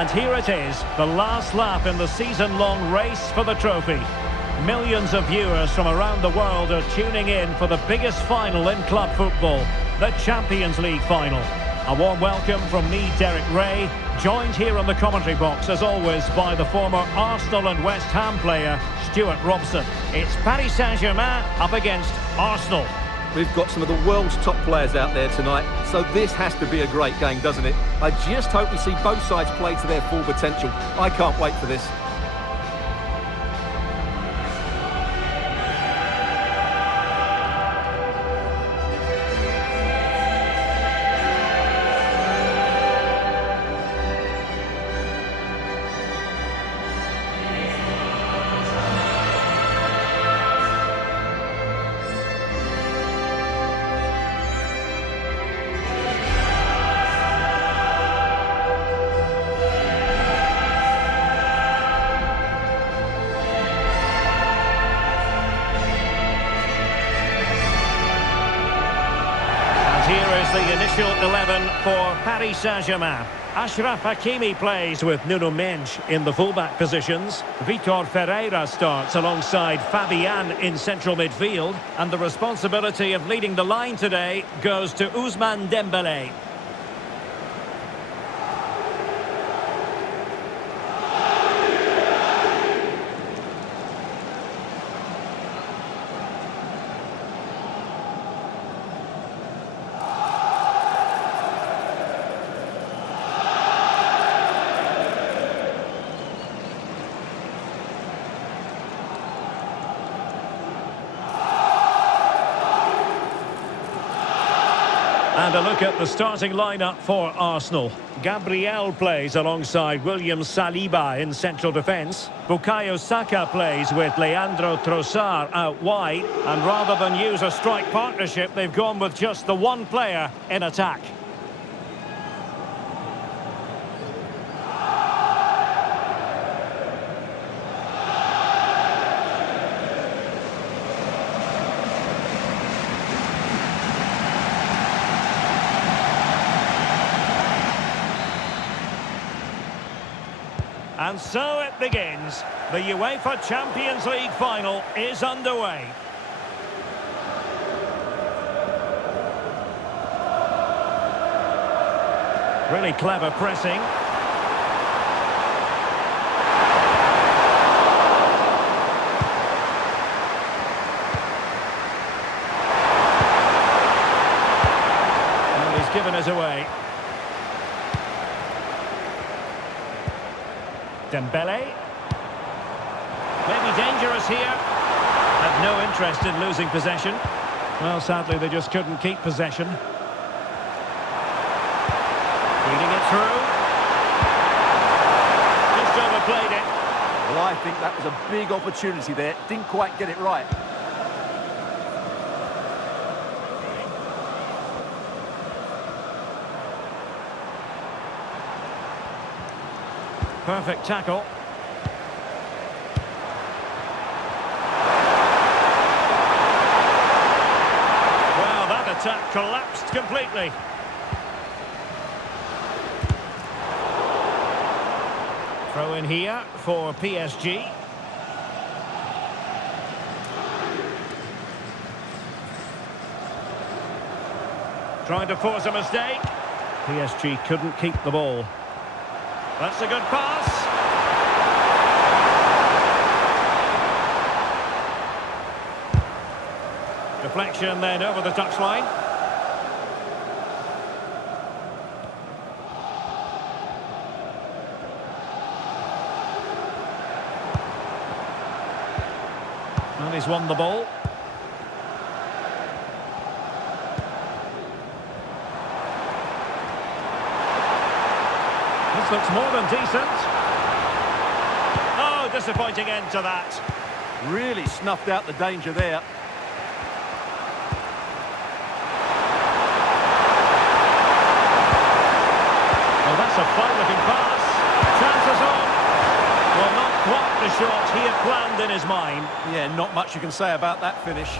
And here it is, the last lap in the season-long race for the trophy. Millions of viewers from around the world are tuning in for the biggest final in club football, the Champions League final. A warm welcome from me, Derek Ray, joined here in the commentary box, as always, by the former Arsenal and West Ham player, Stuart Robson. It's Paris Saint-Germain up against Arsenal. We've got some of the world's top players out there tonight, so this has to be a great game, doesn't it? I just hope we see both sides play to their full potential. I can't wait for this. The initial 11 for Paris Saint-Germain. Achraf Hakimi plays with Nuno Mendes in the fullback positions. Vitor Ferreira starts alongside Fabian in central midfield. And the responsibility of leading the line today goes to Ousmane Dembélé. And a look at the starting lineup for Arsenal. Gabriel plays alongside William Saliba in central defence. Bukayo Saka plays with Leandro Trossard out wide. And rather than use a strike partnership, they've gone with just the one player in attack. And so it begins. The UEFA Champions League final is underway. Really clever pressing. And he's given us away. Dembélé. Maybe dangerous here. Had no interest in losing possession. Well, sadly, they just couldn't keep possession. Feeding it through. Just overplayed it. Well, I think that was a big opportunity there. Didn't quite get it right. Perfect tackle. Well, that attack collapsed completely. Throw in here for PSG. Trying to force a mistake. PSG couldn't keep the ball. That's a good pass. Deflection then over the touchline. And he's won the ball. This looks more than decent. Oh, disappointing end to that. Really snuffed out the danger there. Well, that's a fine-looking pass. Chances on. Well, not quite the shot he had planned in his mind. Yeah, not much you can say about that finish.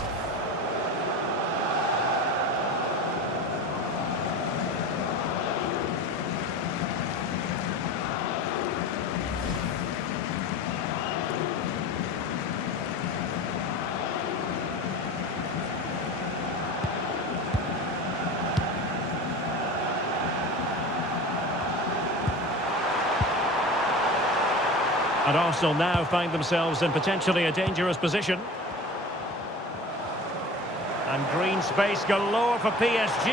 And Arsenal now find themselves in potentially a dangerous position. And green space galore for PSG.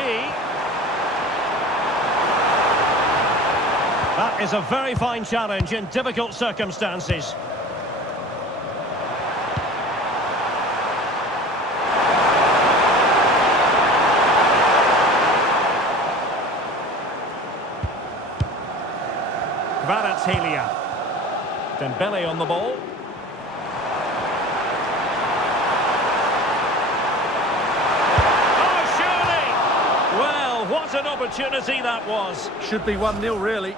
That is a very fine challenge in difficult circumstances. Kvaratskhelia. Dembélé on the ball. Oh, surely! Well, what an opportunity that was. Should be 1-0, really.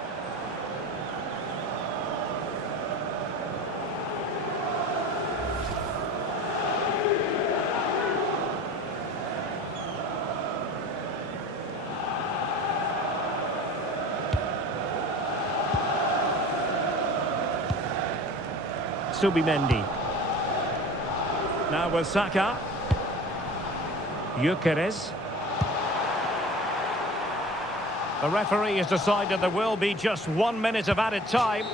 Subimendi. Now with Saka. Gyökeres. The referee has decided there will be just 1 minute of added time.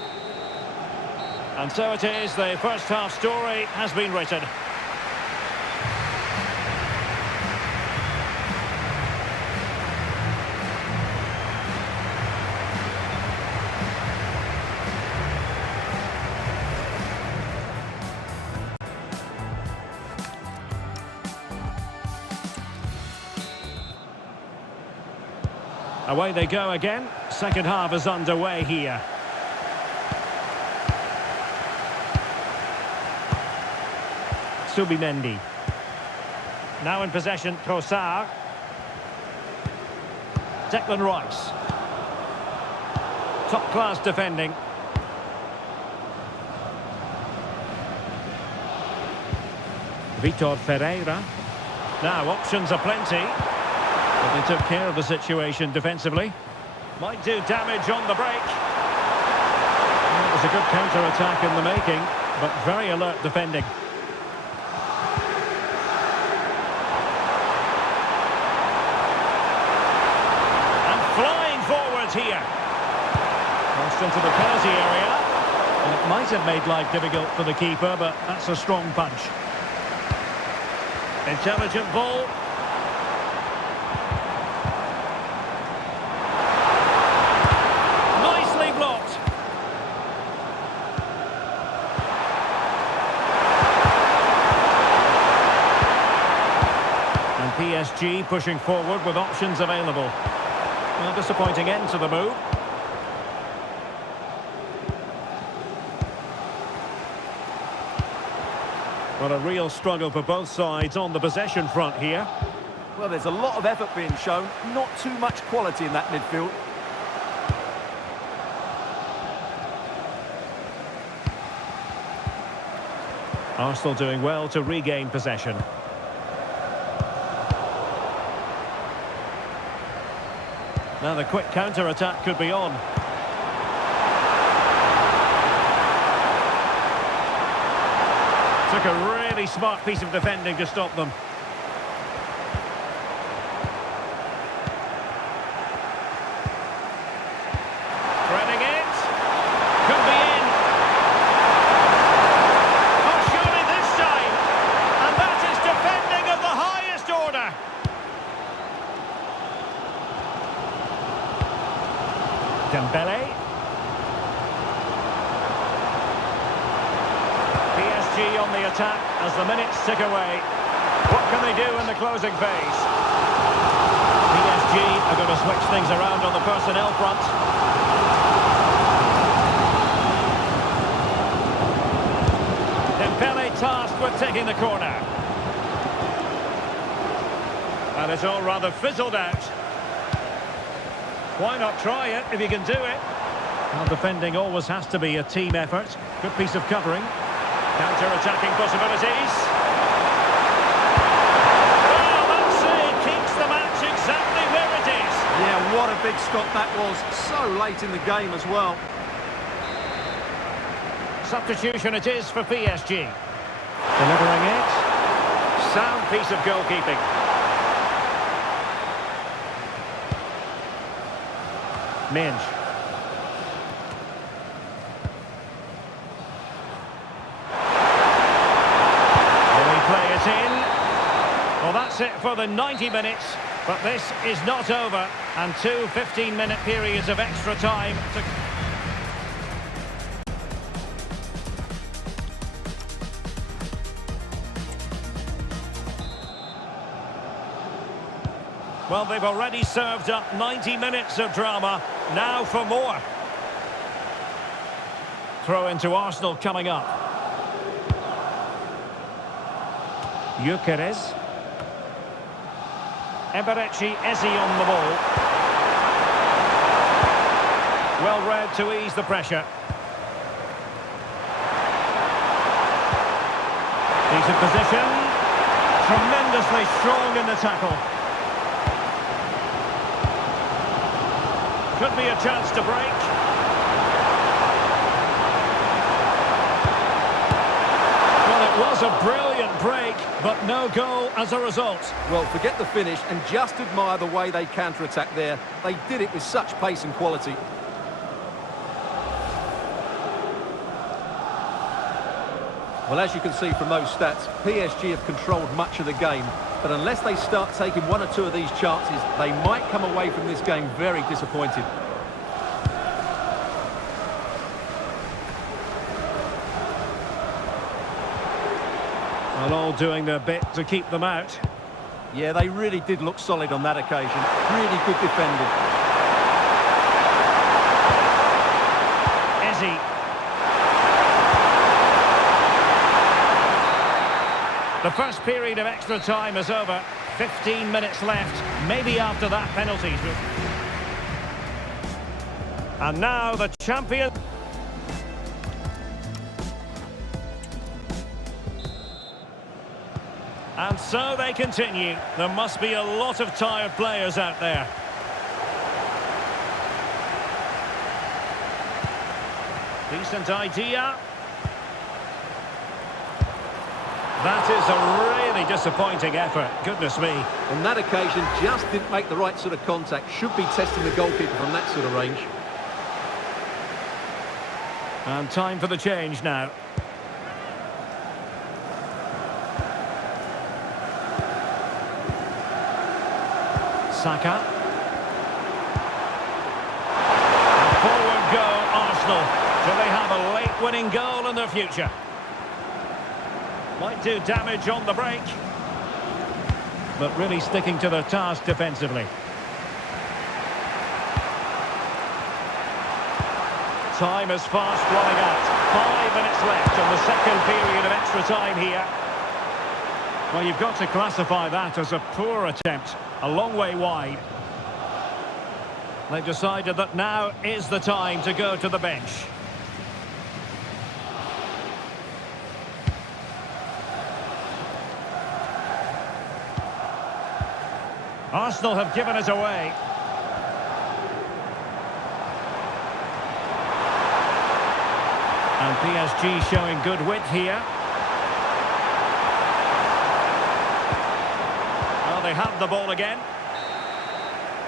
And so it is, the first half story has been written. Away they go again. Second half is underway here. Subimendi. Now in possession, Trossard. Declan Rice. Top-class defending. Vitor Ferreira. Now options are plenty. But they took care of the situation defensively. Might do damage on the break. Well, it was a good counter-attack in the making, but very alert defending. And flying forwards here. Crossed into the penalty area. And it might have made life difficult for the keeper, but that's a strong punch. Intelligent ball. PSG pushing forward with options available. Well, disappointing end to the move. Well, a real struggle for both sides on the possession front here. Well, there's a lot of effort being shown, not too much quality in that midfield. Arsenal doing well to regain possession. Now the quick counter-attack could be on. Took a really smart piece of defending to stop them. Threading it. Could be in. Oh, surely this time. And that is defending of the highest order. Dembélé. PSG on the attack as the minutes tick away. What can they do in the closing phase? PSG are going to switch things around on the personnel front. Dembélé tasked with taking the corner. And it's all rather fizzled out. Why not try it if you can do it? Well, defending always has to be a team effort. Good piece of covering. Counter-attacking possibilities. Well, that's it. Keeps the match exactly where it is. Yeah, what a big stop that was. So late in the game as well. Substitution it is for PSG. Delivering it. Sound piece of goalkeeping. Minge. That's it for the 90 minutes, but this is not over, and two 15-minute periods of extra time to... Well, they've already served up 90 minutes of drama. Now for more. Throw into Arsenal coming up. Gyökeres. Eberechi Eze on the ball. Well read to ease the pressure. Decent position. Tremendously strong in the tackle. Could be a chance to break. Well, it was a brilliant break, but no goal as a result. Well, forget the finish and just admire the way they counter-attack there. They did it with such pace and quality. Well, as you can see from those stats, PSG have controlled much of the game. But unless they start taking one or two of these chances, they might come away from this game very disappointed. Well, all doing their bit to keep them out. Yeah, they really did look solid on that occasion. Really good defending. Eze. The first period of extra time is over. 15 minutes left. Maybe after that, penalties. And now the champion. And so they continue. There must be a lot of tired players out there. Decent idea. That is a really disappointing effort. Goodness me. On that occasion, just didn't make the right sort of contact. Should be testing the goalkeeper from that sort of range. And time for the change now. Saka. And forward go, Arsenal. Do they have a late winning goal in their future? Might do damage on the break. But really sticking to their task defensively. Time is fast running out. 5 minutes left in the second period of extra time here. Well, you've got to classify that as a poor attempt. A long way wide. They've decided that now is the time to go to the bench. Arsenal have given it away. And PSG showing good width here. Well, they have the ball again.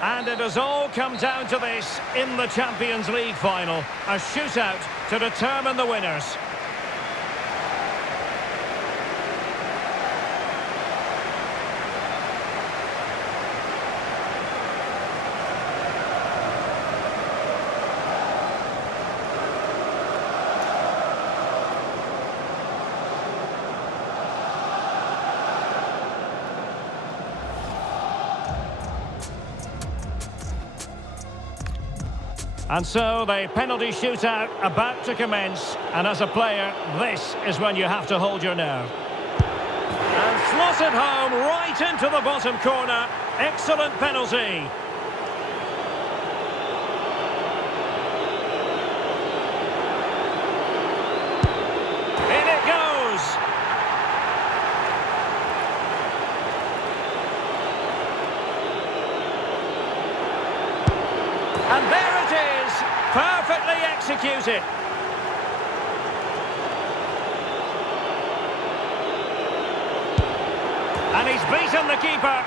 And it has all come down to this in the Champions League final. A shootout to determine the winners. And so the penalty shootout about to commence. And as a player, this is when you have to hold your nerve. And slotted home right into the bottom corner. Excellent penalty. In it goes. And there it is. Perfectly executed. And he's beaten the keeper.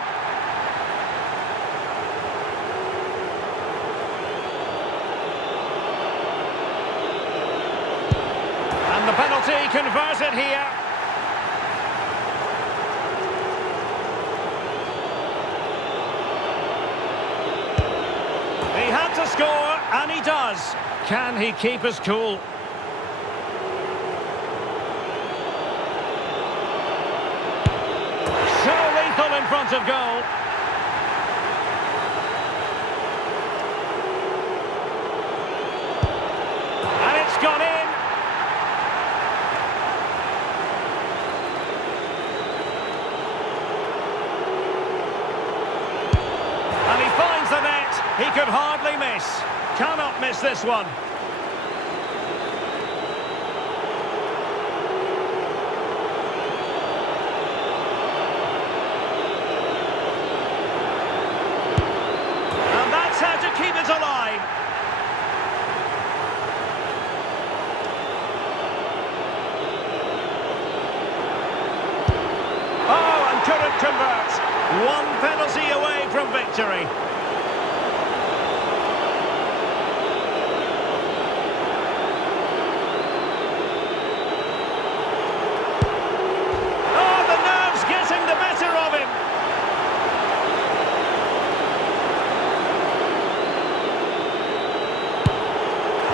And the penalty converted here. about to score, and he does. Can he keep his cool? So lethal in front of goal. And it's gone in. And he finds the net. He could hardly miss. Cannot miss this one. And that's how to keep it alive. Oh, and couldn't convert. One penalty away from victory. Oh, the nerves getting the better of him.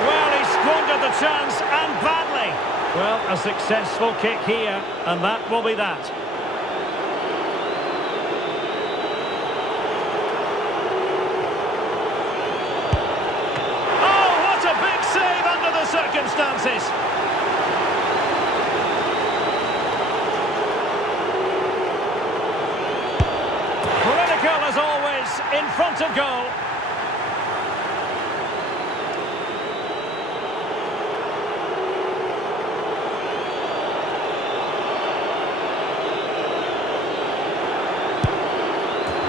Well, he squandered the chance, and badly. Well, a successful kick here, and that will be that. Circumstances. Critical as always, in front of goal.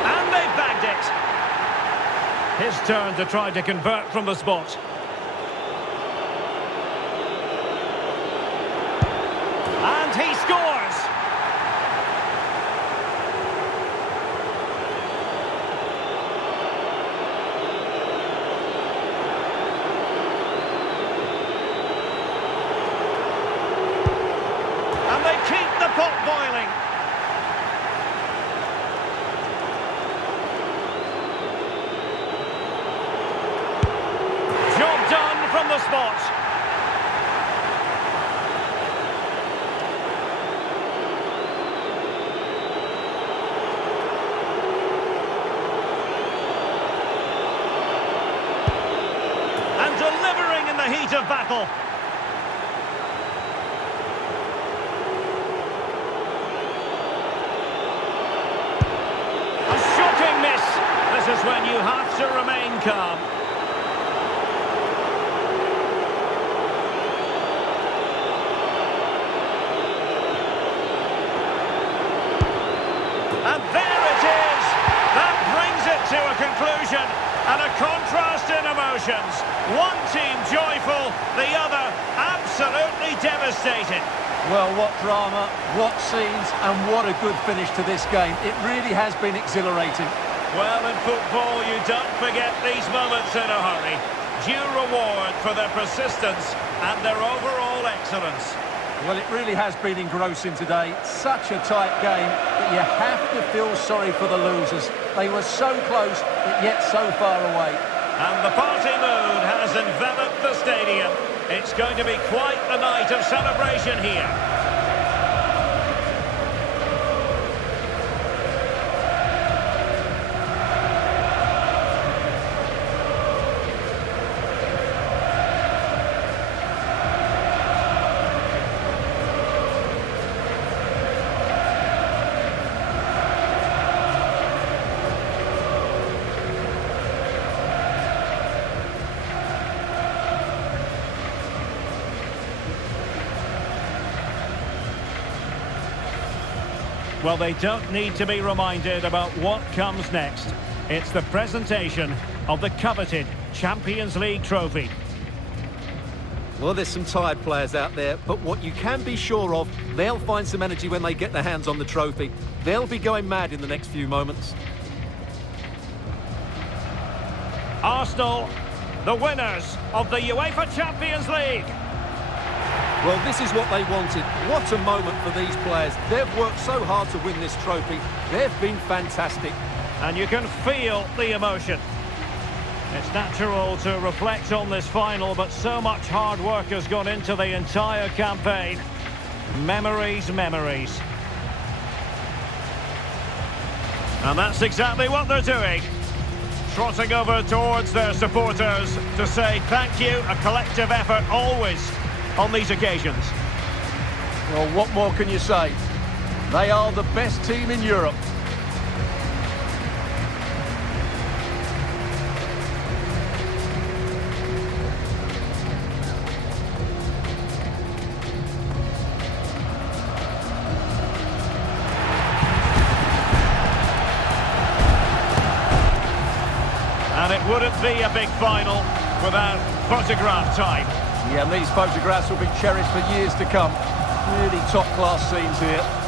And they've bagged it. His turn to try to convert from the spot. And he scores! And they keep the pot boiling. Job done from the spot. Delivering in the heat of battle. A shocking miss. This is when you have to remain calm. And there it is. That brings it to a conclusion. And a contrast in emotions. One team joyful, the other absolutely devastated. Well, what drama, what scenes, and what a good finish to this game. It really has been exhilarating. Well, in football, you don't forget these moments in a hurry. Due reward for their persistence and their overall excellence. Well, it really has been engrossing today. Such a tight game that you have to feel sorry for the losers. They were so close, but yet so far away. And the party mood has enveloped the stadium. It's going to be quite the night of celebration here. Well, they don't need to be reminded about what comes next. It's the presentation of the coveted Champions League trophy. Well, there's some tired players out there, but what you can be sure of, they'll find some energy when they get their hands on the trophy. They'll be going mad in the next few moments. Arsenal, the winners of the UEFA Champions League. Well, this is what they wanted. What a moment for these players. They've worked so hard to win this trophy. They've been fantastic. And you can feel the emotion. It's natural to reflect on this final, but so much hard work has gone into the entire campaign. Memories, memories. And that's exactly what they're doing. Trotting over towards their supporters to say thank you, a collective effort always on these occasions. Well, what more can you say? They are the best team in Europe. And it wouldn't be a big final without photograph time. Yeah, and these photographs will be cherished for years to come. Really top-class scenes here.